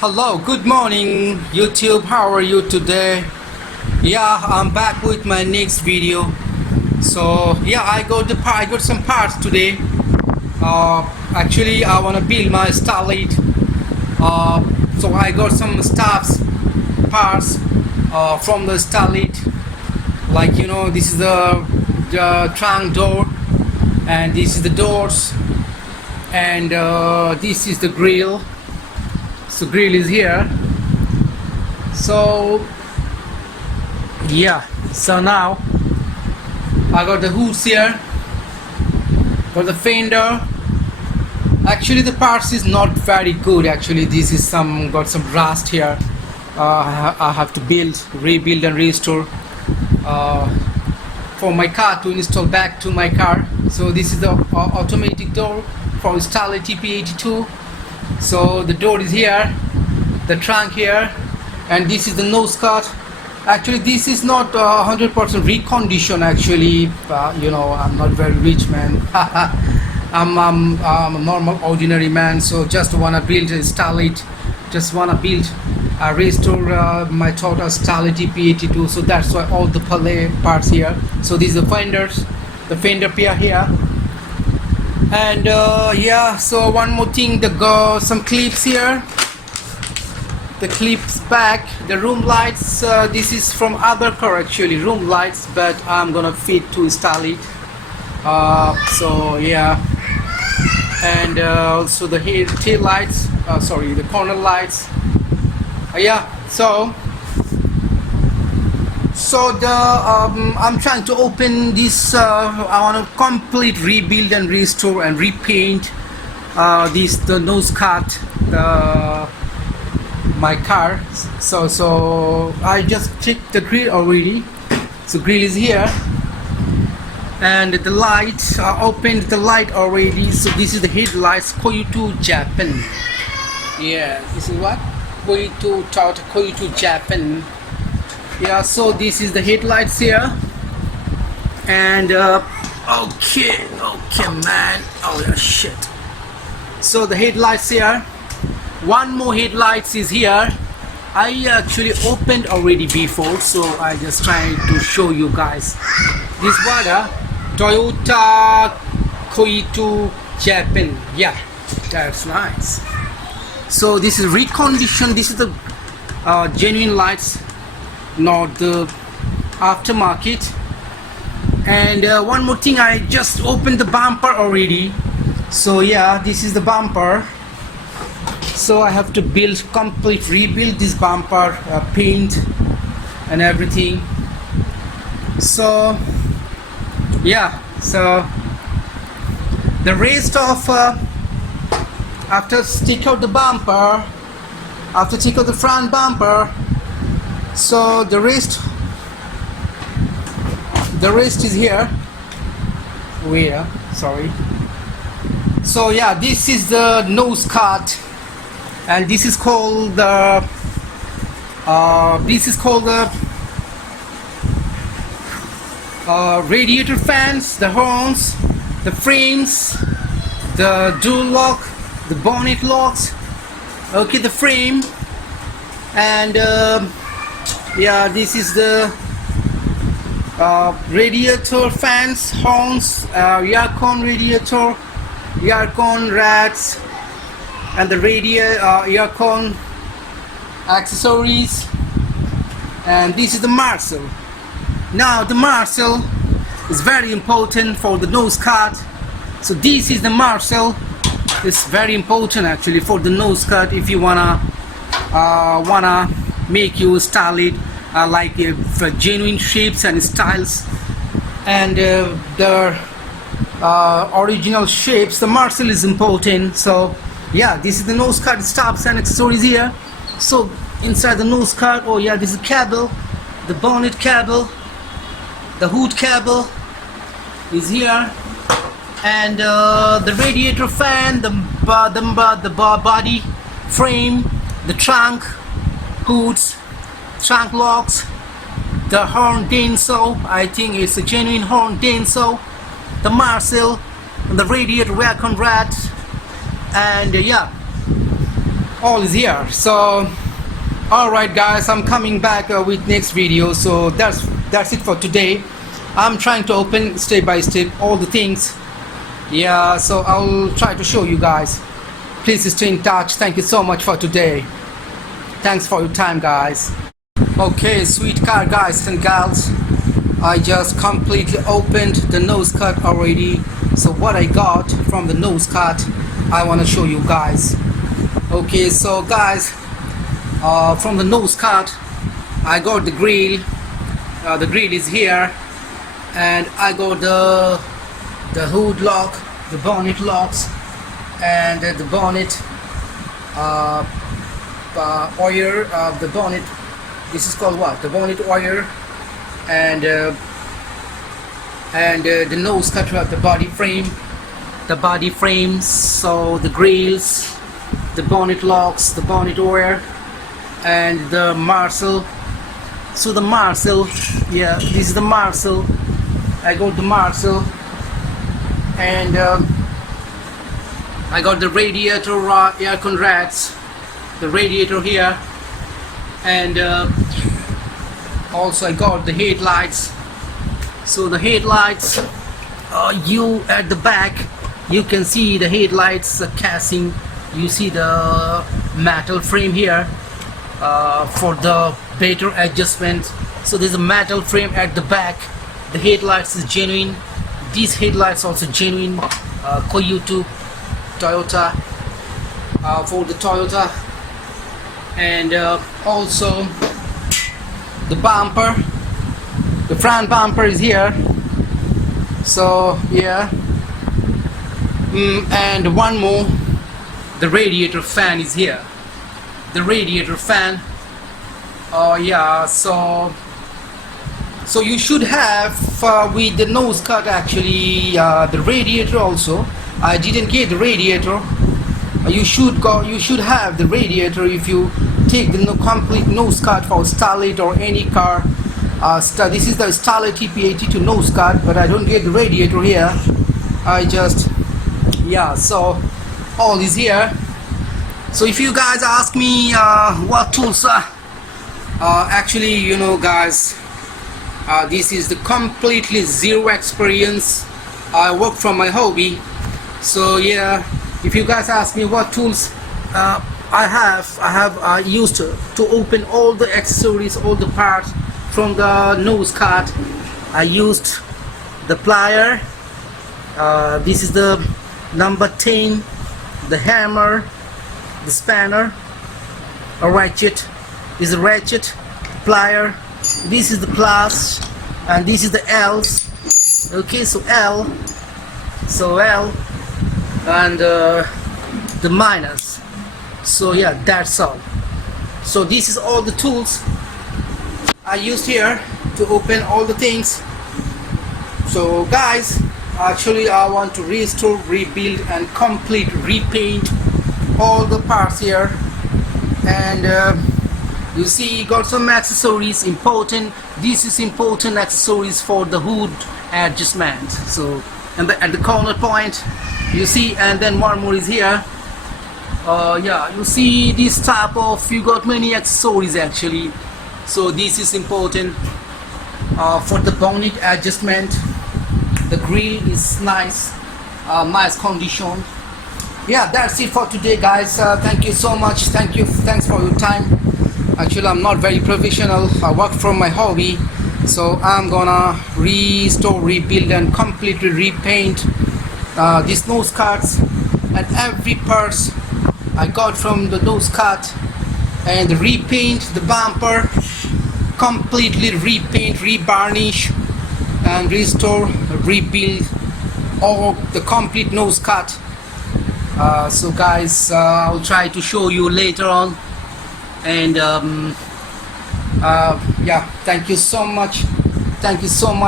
Hello, good morning YouTube. How are you today? Yeah, I'm back with my next video. So yeah, I got some parts today. Actually, I want to build my Starlet. So I got some parts from the Starlet. Like this is the trunk door, and this is the doors, and this is the grill. So grill is here. So yeah, so now I got the hoods here, got the fender. Actually the parts is not very good. Actually this is got some rust here. I have to rebuild and restore for my car, to install back to my car. So this is the automatic door for Starlet EP82. So the door is here, the trunk here, and this is the NoseCut. Actually this is not 100% recondition. Actually I'm not very rich man. I'm a normal ordinary man, so just wanna build a Starlet, just wanna restore my total Starlet EP82. So that's why all the parts here. So these are the fender pair here. And yeah, so one more thing, some clips here, the clips back, the room lights. This is from other car actually, room lights, but I'm gonna fit to Starlet. So yeah, and also the tail lights, the corner lights. Yeah, so I'm trying to open this. I want to complete rebuild and restore and repaint the NoseCut my car. So I just checked the grill already. So grill is here, and the lights. I opened the light already. So this is the headlights, Koito Japan. Yeah, this is what Koito Japan. Yeah, so this is the headlights here, and okay man, oh yeah, shit. So the headlights here, one more headlights is here. I actually opened already before, so I just trying to show you guys. This water Toyota Koito Japan. Yeah, that's nice. So this is reconditioned. This is the genuine lights, not the aftermarket. And one more thing, I just opened the bumper already. So yeah, this is the bumper. So I have to rebuild this bumper, paint and everything. So yeah, so the rest of after take out the bumper, after take out the front bumper, so the rest is here. Wait, sorry. So yeah, this is the NoseCut, and this is called the radiator fans, the horns, the frames, the door lock, the bonnet locks. Okay, the frame, and yeah, this is the radiator fans, horns, aircon radiator, aircon rats, and the aircon accessories. And this is the Marshall. Now the Marshall is very important for the NoseCut. So this is the Marshall. It's very important actually for the NoseCut if you wanna make you Starlet like for genuine shapes and styles, and the original shapes. The Marshall is important. So yeah, this is the NoseCut stops and accessories here. So inside the NoseCut, oh yeah, this is cable, the bonnet cable, the hood cable is here, and the radiator fan, the body frame, the trunk hoods, trunk locks, the horn Denso. I think it's a genuine horn Denso, the Marshall, and the radiator aircon rat, and yeah, all is here. So alright guys, I'm coming back with next video. So that's it for today. I'm trying to open step by step all the things. Yeah, so I'll try to show you guys. Please stay in touch. Thank you so much for today. Thanks for your time, guys. Okay, sweet car guys and gals, I just completely opened the NoseCut already. So what I got from the NoseCut, I want to show you guys. Okay, so guys, from the NoseCut, I got the grill. The grill is here, and I got the hood lock, the bonnet locks, and the bonnet wire. The bonnet. This is called what? The bonnet wire, and the NoseCut, the body frame, so the grills, the bonnet locks, the bonnet wire, and the Marshall. So the Marshall, yeah, this is the Marshall. I got the Marshall, and I got the radiator air con racks, the radiator here, and also I got the headlights. So the headlights, you at the back, you can see the headlights casing. You see the metal frame here for the better adjustment. So there's a metal frame at the back. The headlights is genuine. These headlights also genuine. Koyutu Toyota, for the Toyota. And also the bumper, the front bumper is here. So yeah, and one more, the radiator fan is here. The radiator fan. Oh yeah, so you should have with the NoseCut actually the radiator also. I didn't get the radiator. You should have the radiator if you take the complete NoseCut for Starlet or any car. This is the Starlet EP82 NoseCut, but I don't get the radiator here. I just, yeah, so all is here. So if you guys ask me what tools actually, you know guys, this is the completely zero experience. I work from my hobby. So yeah, if you guys ask me what tools I have used to open all the accessories, all the parts from the NoseCut. I used the plier. This is the number 10, the hammer, the spanner, a ratchet. This is a ratchet, plier. This is the plus, and this is the L's. Okay, so L, and the minus. So yeah, that's all. So this is all the tools I used here to open all the things. So guys, actually I want to restore, rebuild, and complete repaint all the parts here. And you see, got some accessories important. This is important accessories for the hood adjustment. So and at the corner point, you see, and then one more is here. Yeah, you see this type of, you got many accessories actually. So this is important for the bonnet adjustment. The grill is nice, nice condition. Yeah, that's it for today guys. Thank you so much. Thanks for your time. Actually I'm not very professional. I work from my hobby. So I'm gonna restore, rebuild, and completely repaint these NoseCuts and every parts I got from the NoseCut, and repaint the bumper, completely repaint, revarnish, and restore, rebuild all the complete NoseCut. So guys, I'll try to show you later on. And yeah, thank you so much,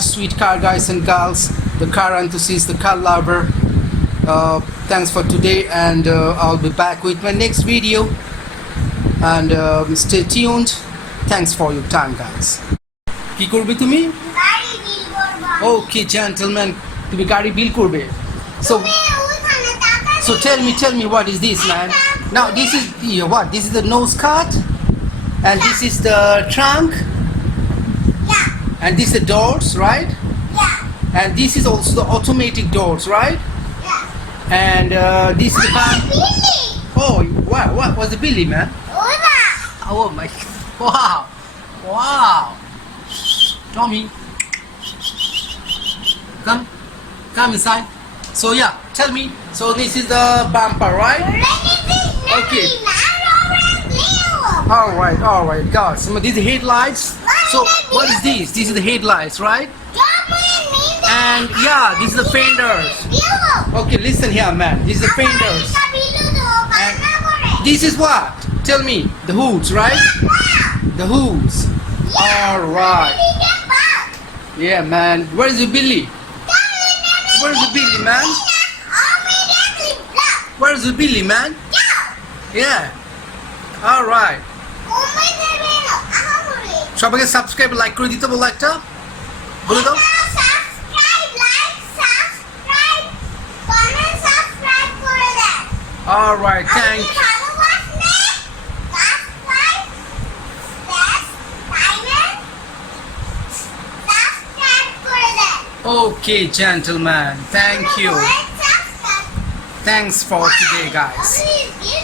sweet car guys and gals, the car enthusiasts, the car lover. Thanks for today, and I'll be back with my next video, and stay tuned. Thanks for your time guys. কি করবে তুমি? গাড়ি বিল করব। Okay gentlemen, তুমি গাড়ি বিল করবে? So tell me what is this man? Now this is what? This is the NoseCut, and this is the trunk, Yeah. and this is the doors, right? Yeah. And this is also the automatic doors, right? Yeah. And this is the bumper. Billy. Oh, what was the Billy, man? Ura. Oh my, wow, wow. Tommy, come inside. So yeah, tell me. So this is the bumper, right? Okay. All right, guys. So these are headlights. So what is this? This is the headlights, right? And yeah, these are the fenders. Okay, listen here, man. These are the fenders. And this is what? Tell me. The hoods, right? The hoods. All right. Yeah, man. Where is the Billy? Where is the Billy, man? Where is the Billy, man? Yeah. All right. সবাইকে subscribe like করে দিতে বলো একটা বলে দাও All right, thank you. Okay, gentlemen. Thank you. Thanks for today, guys.